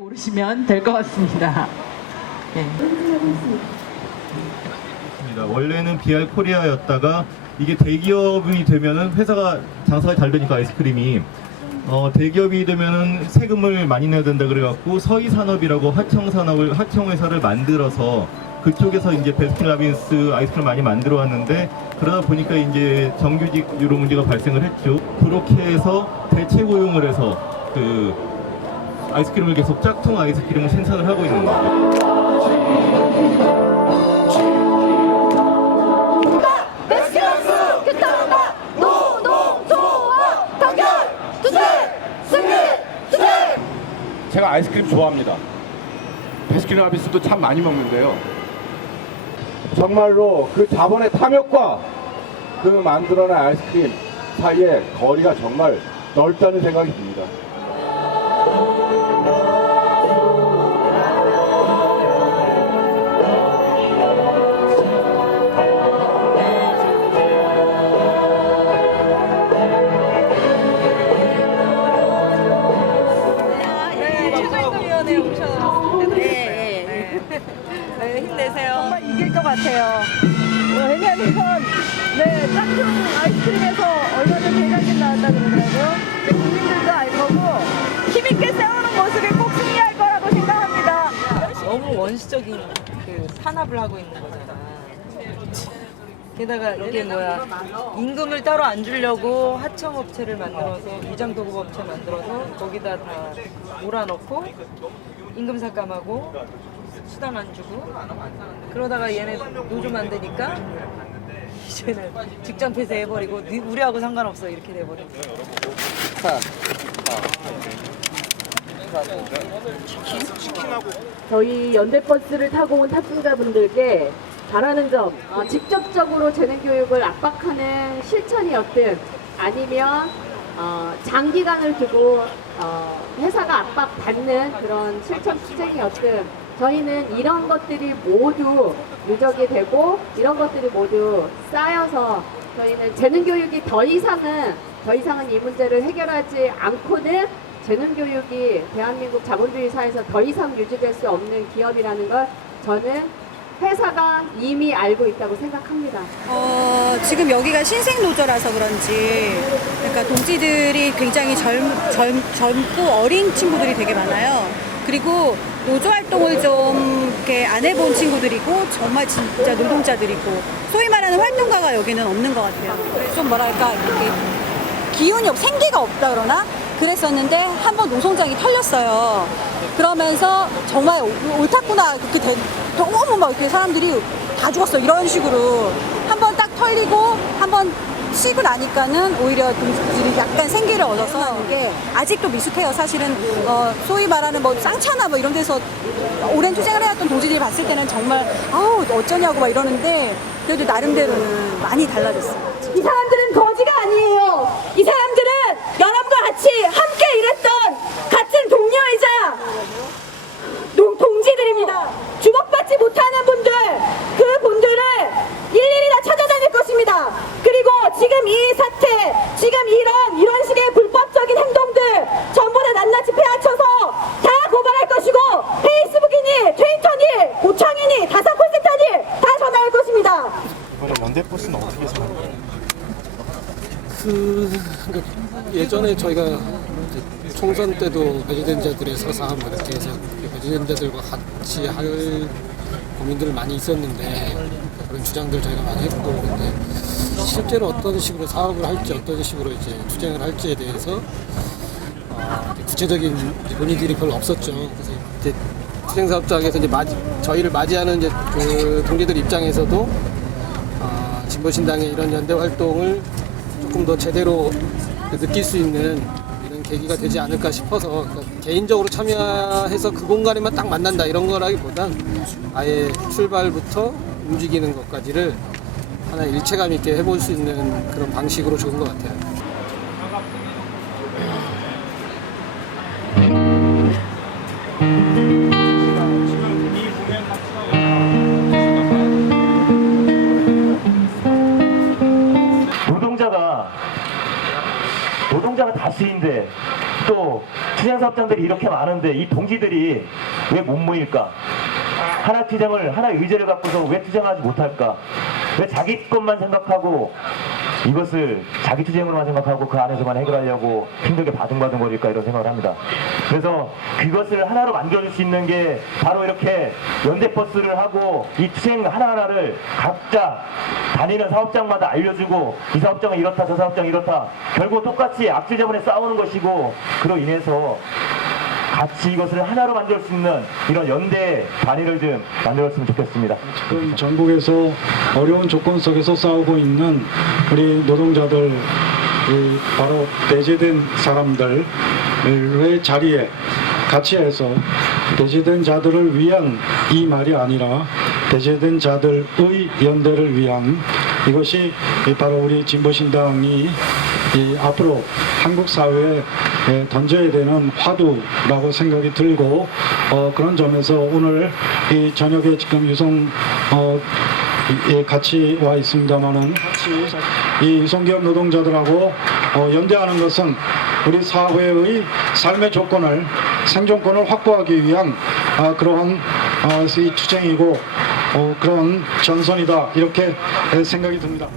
오르시면 될 것 같습니다. 예. 있습니다. 원래는 BR 코리아였다가 이게 대기업이 되면은 회사가 장사가 잘 되니까 아이스크림이 어, 대기업이 되면은 세금을 많이 내야 된다 그래갖고 서희산업이라고 하청 산업을 하청 회사를 만들어서 그쪽에서 이제 베스킨라빈스 아이스크림 많이 만들어 왔는데 그러다 보니까 이제 정규직 유로 문제가 발생을 했죠. 그렇게 해서 대체 고용을 해서 그 아이스크림을 계속 짝퉁 아이스크림을 생산을 하고 있는 거예요. 제가 아이스크림 좋아합니다. 베스킨라빈스도 참 많이 먹는데요. 정말로 그 자본의 탐욕과 그 만들어낸 아이스크림 사이에 거리가 정말 넓다는 생각이 듭니다. 같아요. 왜냐하면 네 짝퉁 아이스크림에서 얼마나 대박이 나왔다 그러더라고요. 이제 국민들도 알 거고 힘있게 세우는 모습이 꼭 승리할 거라고 생각합니다. 너무 원시적인 그 산업을 하고 있는 거잖아. 게다가 이게 뭐야 임금을 따로 안 주려고 하청업체를 만들어서 위장도급업체 만들어서 거기다 다 몰아넣고 임금 삭감하고 수당 안 주고 그러다가 얘네 노조 만드니까 이제는 직장 폐쇄해버리고 니- 우리하고 상관없어 이렇게 거야. 저희 연대버스를 타고 온 탑승자분들께 바라는 점, 어, 직접적으로 재능 교육을 압박하는 실천이었든 아니면 어, 장기간을 두고 어, 회사가 압박받는 그런 실천 투쟁이었든 저희는 이런 것들이 모두 누적이 되고 이런 것들이 모두 쌓여서 저희는 재능 교육이 더 이상은 더 이상은 이 문제를 해결하지 않고는 재능 교육이 대한민국 자본주의 사회에서 더 이상 유지될 수 없는 기업이라는 걸 저는 회사가 이미 알고 있다고 생각합니다. 어, 지금 여기가 신생 노조라서 그런지 그러니까 동지들이 굉장히 젊, 젊, 젊고 어린 친구들이 되게 많아요. 그리고 노조 활동을 좀 이렇게 안 해본 친구들이고 정말 진짜 노동자들이고 소위 말하는 활동가가 여기는 없는 것 같아요. 좀 뭐랄까 이렇게 기운이 없, 생기가 없다 그러나 그랬었는데 한 번 노송장이 털렸어요. 그러면서 정말 옳- 옳았구나 그렇게 된 너무 막 이렇게 사람들이 다 죽었어 이런 식으로 한 번 딱 털리고 한번 쉬고 나니까는 오히려 동지들이 약간 생기를 얻어서 하는 게 아직도 미숙해요 사실은 어, 소위 말하는 뭐 쌍차나 뭐 이런 데서 오랜 투쟁을 해왔던 동지들이 봤을 때는 정말 아우 어쩌냐고 막 이러는데 그래도 나름대로는 많이 달라졌어요. 이 사람들은 거지가 아니에요 이 사람들은 여러분과 같이 함께 일했던 같은 동료이자 농- 동지들입니다 주목받지 못하는 분들 그 분들을 일일이 다 찾아다닐 것입니다 그리고 지금 이 사태 지금 이런 이런 식의 불법적인 행동들 전부 다 낱낱이 패하쳐서 다 고발할 것이고 페이스북이니 트위터니 고창이니 다사콜센터니 다 전화할 것입니다 이번에 연대버스는 어떻게 생각해요? 그 그러니까 예전에 저희가 이제 총선 때도 배제된자들의 사상 뭐 이렇게 해서 배제된자들과 같이 할 고민들을 많이 있었는데 그런 주장들 저희가 많이 했고 근데 실제로 어떤 식으로 사업을 할지 어떤 식으로 이제 투쟁을 할지에 대해서 어, 구체적인 논의들이 별로 없었죠. 그래서 이제 투쟁 사업장에서 이제 맞이, 저희를 맞이하는 이제 그 동지들 입장에서도 아, 진보신당의 이런 연대 활동을 조금 더 제대로 느낄 수 있는 이런 계기가 되지 않을까 싶어서 그러니까 개인적으로 참여해서 그 공간에만 딱 만난다 이런 거라기보단 아예 출발부터 움직이는 것까지를 하나 일체감 있게 해볼 수 있는 그런 방식으로 좋은 것 같아요. 다수인데 또 투쟁 사업장들이 이렇게 많은데 이 동지들이 왜 못 모일까? 하나 투쟁을 하나 의제를 갖고서 왜 투쟁하지 못할까? 왜 자기 것만 생각하고 이것을 자기 투쟁으로만 생각하고 그 안에서만 해결하려고 힘들게 바둥바둥거릴까 이런 생각을 합니다. 그래서 그것을 하나로 만들어줄 수 있는 게 바로 이렇게 연대 버스를 하고 이 투쟁 하나하나를 각자 다니는 사업장마다 알려주고 이 사업장은 이렇다 저 사업장은 이렇다 결국 똑같이 때문에 싸우는 것이고 그로 인해서 같이 이것을 하나로 만들 수 있는 이런 연대 단위를 좀 만들었으면 좋겠습니다. 지금 전국에서 어려운 조건 속에서 싸우고 있는 우리 노동자들 이 바로 대제된 사람들의 자리에 같이 해서 대제된 자들을 위한 이 말이 아니라 대제된 자들의 연대를 위한 이것이 바로 우리 진보신당이 이 앞으로 한국 사회에 던져야 되는 화두라고 생각이 들고 어, 그런 점에서 오늘 이 저녁에 지금 유성 어, 예, 같이 와 있습니다만은 이 유성기업 노동자들하고 어, 연대하는 것은 우리 사회의 삶의 조건을 생존권을 확보하기 위한 아, 그러한 어, 이 투쟁이고 어, 그런 전선이다 이렇게 생각이 듭니다.